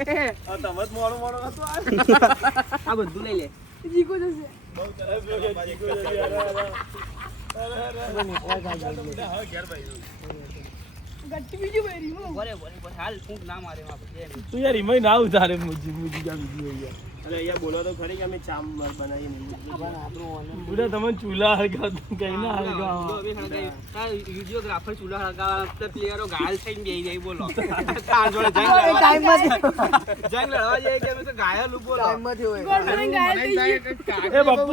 તમે જ મોડો મોડો હતો આ બધું લઈ લે જીકો જશે બહુ સરસ લોકો જીકો જલ્દી અરે ઘેર ભાઈ ગટ્ટી બીજું ભરી હો બોલે હાલ ફૂંક ના મારે તું યાર એમાં ના ઉતારે મુજી કા બીજી યાર અરે અહીંયા બોલો તો ખરી કે અમે ચામ બનાવી નહીં બુડા તમે ચૂલા હળગાવ કઈ ના હળગાવ વિડીયોગ્રાફર ચૂલા હળગાવા પ્લેયરો ઘાયલ થઈને બેહી જાય બોલો ટાઈમ માં જંગ લડવા જાય કે અમે તો ઘાયલ બોલો ટાઈમ માં થયો ગોળ મને ગાયલ થઈ ગઈ એ બાપુ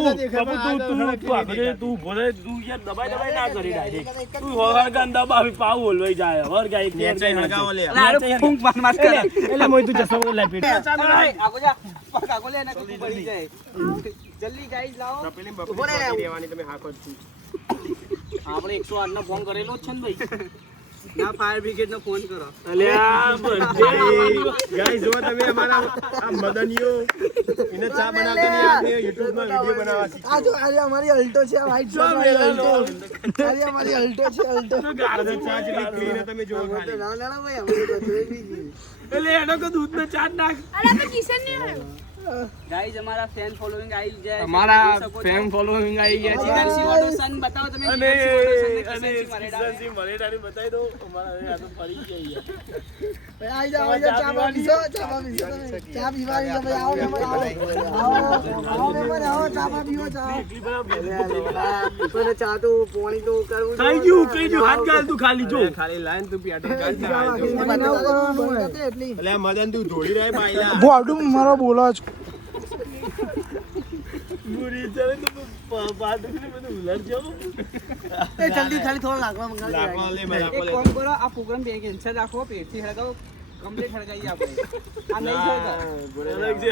તું આગળ તું બોલે તું યાર દબાઈ ના કરી ડાયરેક્ટ તું હળગાન દબાવી પાવ ઓલવાઈ જાય હળગા એક હળગાવ લે ફૂંક માર કરે એટલે મોય તું ચશ્મા લે પીટ આગો જા આગો લે ને પડી જાય જલ્દી ગાઈસ લાવો પેલી બપોરે દેવાની તમે હાકો જ આપણે 108 નો ફોન કરેલો જ છે ને ભાઈ ના ફાયર બ્રિગેડ નો ફોન કરો અલ્યા બર્થડે ગાઈસ જો તમે અમારા આ મદનિયો એને ચા બનાવતો ની આપને YouTube માં વિડિયો બનાવવા શીખો આ જો અરે અમારી અલ્ટો છે વ્હાઈટ શર્ટ વાળી અલ્ટો અરે અમારી અલ્ટો છે અલ્ટો તો ગાળો ચા જેટલી પીને તમે જો ખાલી ના ના ભાઈ અમે તો જોઈ લીધી એટલે એનો કો દૂધ નો ચા નાખ અરે આપણે કિશન ને ગાઈસ અમારા ફેન ફોલોઈંગ આવી જાય અમારા ફેન ફોલોઈંગ આવી ગયા છે જીગર સિંહ સન બતાવો તમે અને અને કિશનસિંહ મરેડાની બતાવી દો અમારા આ તો ફરી ગયા આઈ જાઓ ચા પીસો ચા પીવાની તો ભાઈ આવો મેમર આવો ચા પીવો ચા ચા તો પાણી તો કરવું થઈ ગયું હાથ ગાલ તું ખાલી જો ખાલી લાઈન તું પીટે એટલે મદન તું જોડી રહે પાઈલા બોડું મારો બોલો જ પૂરી ચલે તો બાદુ ને બધું ઉલટ જાવ એ જલ્દી ખાલી થોડો લાગવા મંગાવી લાકવા લે એક લાકવા કામ કરો આ પ્રોગ્રામ બે કેન્સલ રાખો પેટથી હળગાવો કમ્પ્લીટ હળગાઈએ આપણે આ નહીં થતા અલગ છે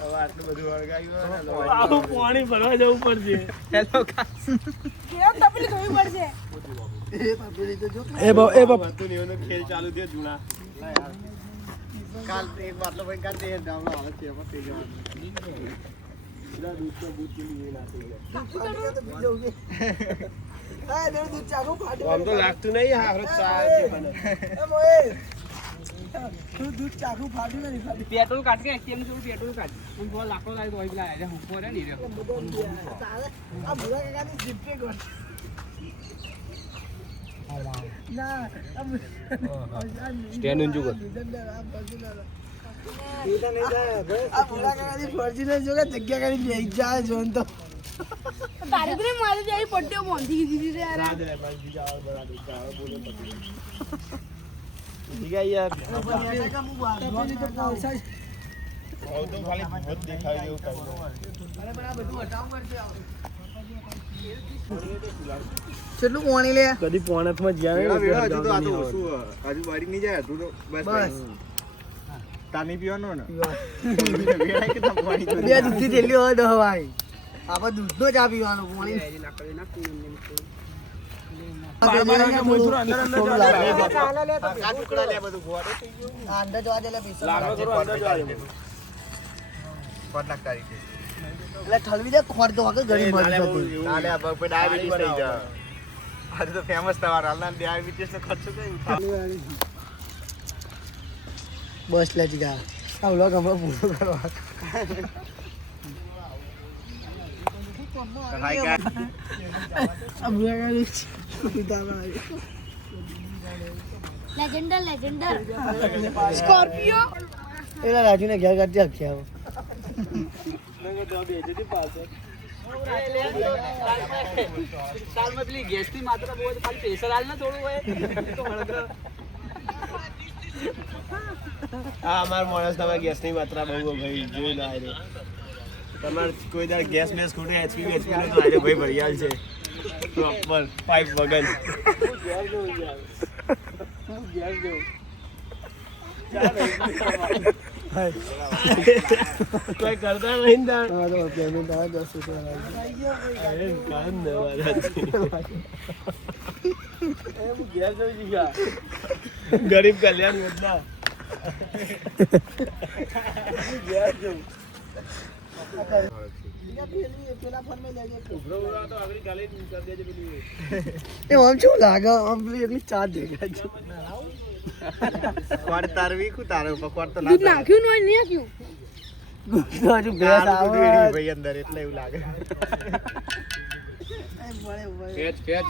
હવે આટલું બધું હળગાવ્યું આવું પાણી ભરવા જવું પડશે હેલો ગાઈસ કેમ તપલી ધોવી પડશે એ બાપ તું નીનો ખેલ ચાલુ થયો જૂના કાલ એક બાટલો ભાઈ કાઢ દે ડાવલો આવે છે એમાં થઈ જવાનું દૂધ તો બૂટ કે लिए ના થઈ દૂધ ચાખો ફાટે આમ તો લાગતું નહીં હા ચા બને દૂધ ચાખો ફાટ્યું નથી ફાટ્યું પેટ્રોલ કાઢ કે કેમ છે પેટ્રોલ કાઢ હું બહુ લાખો લાગે તો ઓઈલા આલે હું કોરે નહીં રહ્યો આ ભૂરા કાકાની જીપે ગોળ ના સ્ટેન્ડ ઊંચું કર આ ભૂરા કાકાની ફોર્ચ્યુનર જો કે જગ્યા કરી બેસી જાય જોન તો તારી તો મારે જઈ પડ્યો મોંધી દીધી રે યાર રાજ રે ભાઈ બીજા આવ બરાબર ચા બોલો પછી ઠીક है यार હું બાંધવાની તો પૈસા और तो खाली बहुत दिखाई देऊ कर અરે પણ આ બધું હટાવ કરશે કેટલું પાણી લે કદી પોણતમાં જ્યાં હજુ તો આ તો ઓછું હજુ વારી નહીં જાય હજુ તો બસ તાની પીવાનો ને વેળા કે તમ પાણી તો બે દૂધથી થેલી હોય દહ ભાઈ આપણે દૂધનો ચા પીવાનો પાણી આ ટુકડા લે બધું ગોળો થઈ ગયો આ અંદર જવા દે લે પૈસા લાગો થોડો અંદર જો આવી 5 તારીખે એટલે ઠલવી દે ખોર તો વાગે ઘણી મળી જતી નાલે આ બપે ડાયાબિટીસ થઈ જાય આજે તો ફેમસ તમારા હાલના ડાયાબિટીસ નો ખર્ચો કઈ બસ લે જીગા આ વ્લોગ હમણાં પૂરો કરવા હાય ગાઈસ આ ભૂરાગાડી પિતામાં લેજેન્ડર સ્કોર્પિયો એલા રાજુને ઘેર કાઢી આખ્યા સાલ માં પેલી ગેસ ની માત્રા બહુ ખાલી પ્રેશર હાલ ના થોડું હોય તો હળદર આ અમાર માણસ તમારે ગેસની માત્રા બહુ ભાઈ જોઈ ના રે તમાર કોઈ દર ગેસ મેસ ખૂટે એચપી નો તો આજે ભાઈ ભરિયાલ છે પ્રોપર પાઇપ વગર ગેસ દો કોઈ કરતા નહીં દાણ હા તો પેમેન્ટ આવે 10 રૂપિયા અરે કાન ન વાળા એમ ગેસ જોઈ ગયા ગરીબ કલ્યાણ યોજના ગેસ જો એ આમ શું લાગે આમ એટલી ચાર દેખાય છે કોણ તારવી કુ તારે ઉપર કોણ તો દૂધ નાખ્યું નોય નહીં નાખ્યું હજુ ભેંસ આવે ભાઈ અંદર એટલે એવું લાગે ખેંચ ખેંચ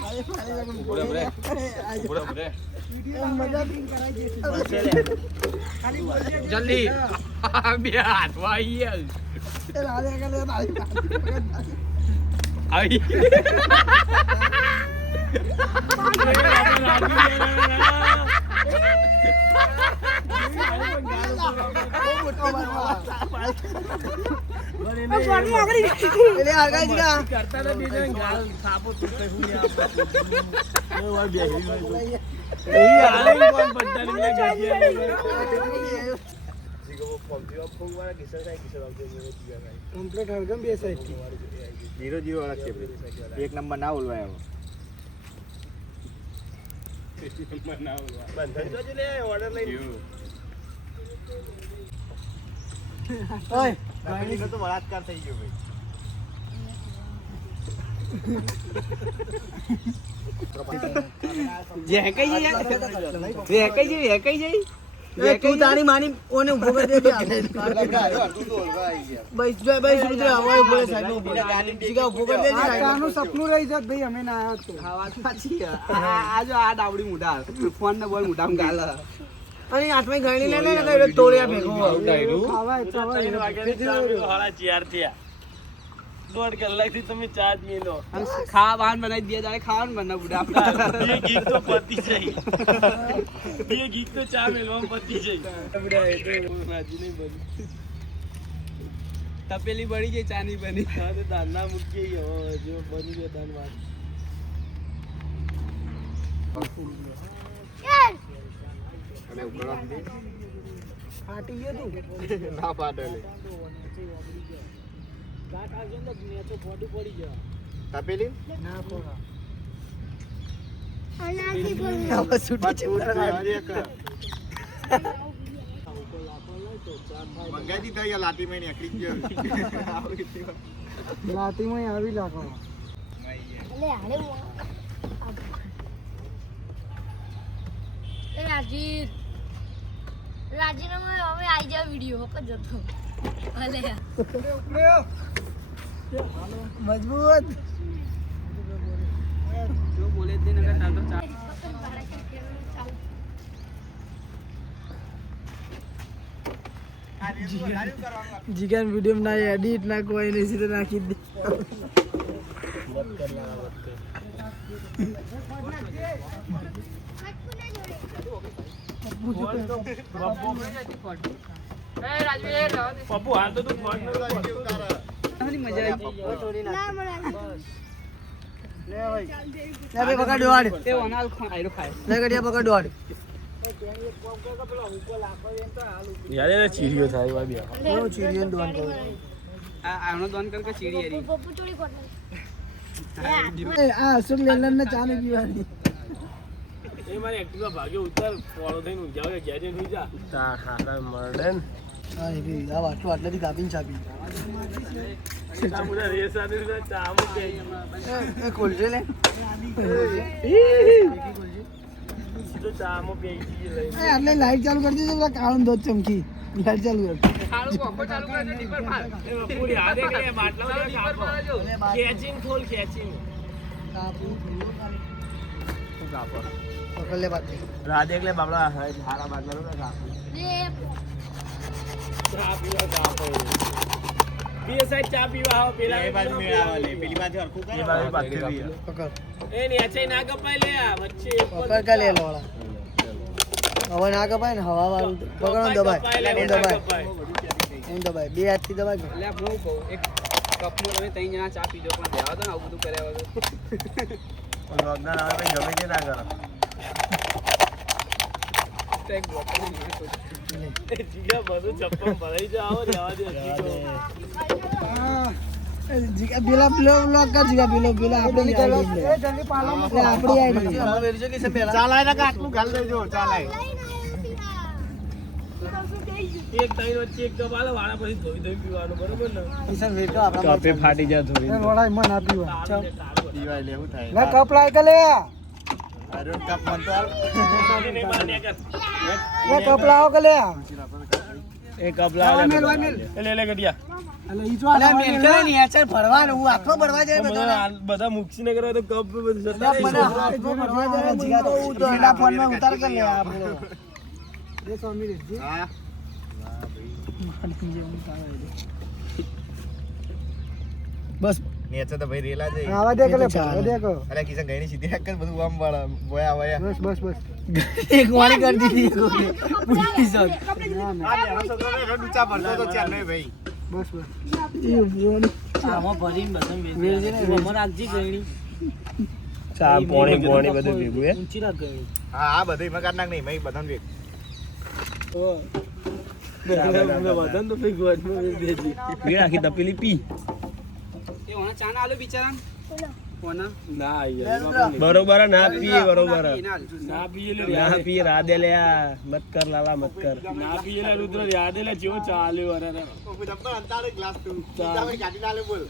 જલ્દી બે હાથમાં આવી કમ્પ્લીટ હરગમ બે સાઈડ 0-0 વાળા છે એક નંબર ના ઓલવાય બંધન તો જ લે ઓર્ડર લઈને ઓય ગાડીનો તો બળાત્કાર થઈ ગયો ભાઈ જે કઈ જઈ જે કઈ જઈ તું તારી માની ઓને ઉભો કરી દે બસ રુદ્ર અમારે ઉભો સાઈડ નો ઉભો જીગા ઉભો કરી દે કાનું સપનું રહી જત ભાઈ અમે ના આવ્યો તો ખાવા સાચી આ જો આ ડાવડી મુઢા ફોન ને બોલ મુઢામ ગાલ અને આઠમી ગણી લે ને એટલે તોડ્યા ભેગો ખાવા દોઢ કલાકથી તમે ચાર્જ મેલો ખાવા બાન બનાવી દે જાણે ખાવાનું બના બુઢા બે ગીત તો પતી જાય બે ગીત તો ચા મેલવા પતી જાય રાજી નહીં બની તપેલી બળી ગઈ ચાની બની દાના મૂકી ગયો જો બની ગયો દાન વાત અને ઉકળવા દે ફાટી ગયો તું ના પાડે ગાટ આવજો ને મેચો બોડી પડી જાય તપેલી ના કોરા અનાથી બોલ મંગાઈ દીધા યા લાટી મેં નીકળી ગયો લાતીમાં આવી લાખો લે હાલે એ રાજીનામાં હવે આવી જાવ વિડિયો હક જતો અલે મજબૂત જો બોલે તે નગર ટાટો ચા જીગન વિડિયો ના એડિટ ના કોઈ નહીં સીધે નાખી દે પપ્પુ હાલ તો તું ફોન મજા આવી ના મળે લે ભાઈ પકડ દોડ એ વનાલ ખાયરો ખાય લે ગડિયા પકડ દોડ યાર એને ચીરિયો થાય ભાઈ બે હું ચીરિયન દોડ કરું આ આનો દોન કર કે ચીડી હરી પપ્પુ ચોરી કોટ આ અશોક લેલન ને ચા નહીં પીવાની એ મારી એક્ટિવા ભાગે ઉતાર ફોલો થઈને ઊંઝા કે ગયા જઈને જા તા હારા મર્ડન હા એ ભઈ આ વાટલો આટલેથી કાપીને ચાપી તા મુરા રેસ આને ચા મૂકે એ ખોલજે લે તો ચા મો પેજી લઈ એ આટલે લાઈટ ચાલુ કરી દીધો પેલા કાળો દોત ચમકી લાઈટ ચાલુ કર ખાડું કોકો ચાલુ કરે ટીપર માર પૂરી આ દેખ લે માટલા ઉડે કાપો ખેચિંગ ખોલ ખેચિંગ પકડ લે બાત રા દેખ લે બાબલા હારા બાટલા નો કાપો લે ચા પીવા કાપો બે સાઈડ ચા પીવા આવો પેલા એ બાજુ મેળાવા લે પેલી બાજુ હરખું કરે એ બાજુ પાછી પકડ એ નીચે ના કપાય લે આ વચ્ચે એક પકડ કા લે લોળા હવે ના કપાય ને હવા વાળું પકડો દબાય એમ દબાય એમ દબાય બે હાથથી દબાય કે એટલે હું કહું એક કપનું તમે 3 જણા ચા પીજો પણ રહેવા દો ને આવું બધું કર્યા વગર લોગદાન આવે ભાઈ ગમે તે ના કરો એક બોટલ જીગા બધું ચપ્પલ ભરાઈ જાવ રહેવા દે જીગા પેલા બ્લોક કર જીગા પેલા આપણે નીકળો એ જલ્દી પાલો આપણી આઈડી હવે વેરિફિકેશન પહેલા ચાલાય ના કાટલું ગાલ દેજો ચાલાય એક ટાઈમ વચ્ચે એક દબાલો વાળા પછી ધોઈ ધોઈ પીવાનું બરોબર ને કિશન વેટો આપણા કપે ફાટી જા ધોઈ એ લોડા મન આપી હોય પીવાય લેવું થાય લે કપ લાય કે લે આર્યન કપ મન તો હાલ. લે કપ લાવો કે લે એ કપલા લે ગટિયા અલે મેલ કરે ને યાર ભરવાનું હું આખો ભરવા જાય બધા મુક્ષી ને કરવા તો કપ બધું મને આખો ભરવા જાય જીગા હું તો એના ફોન માં ઉતાર કર લે આપણો દે સ્વામી રેજી હા બસ નેચે તો ભાઈ રેલા જઈ આવા દે કે લે ભરવા દે કો અરે કિશન ગઈની સીધી રાખ કર બધું આમ વાળા બોયા વયા બસ બસ બસ એક વાળી કરી દીધી પૂરી સર આ નેનો છોકરો ને ઊંચા ભરતો તો ચાલ નહીં ભાઈ બસ બસ એ જોની આમાં ભરીને બધા વેચી આમાં રાખજી ગયણી ચા પોણી પોણી બધું ભેગું હે ઊંચી રાખ ગયણી હા આ બધું મગાર નાખ નહીં મેં બધાને વેચ વજન તો ફેક દેજી આખી તપેલી પી એ ઓના ચા ના આલો બિચારા ઓના ના યાર બરોબર ના પીએ બરોબર ના પીએ ના પીએ રાદે લે મત કર લાલા મત કર ના પીએ લે રુદ્ર યાદ લે જેવો ચાલ્યો અરે અંતારે ગ્લાસ તું ગાડી ના લે બોલ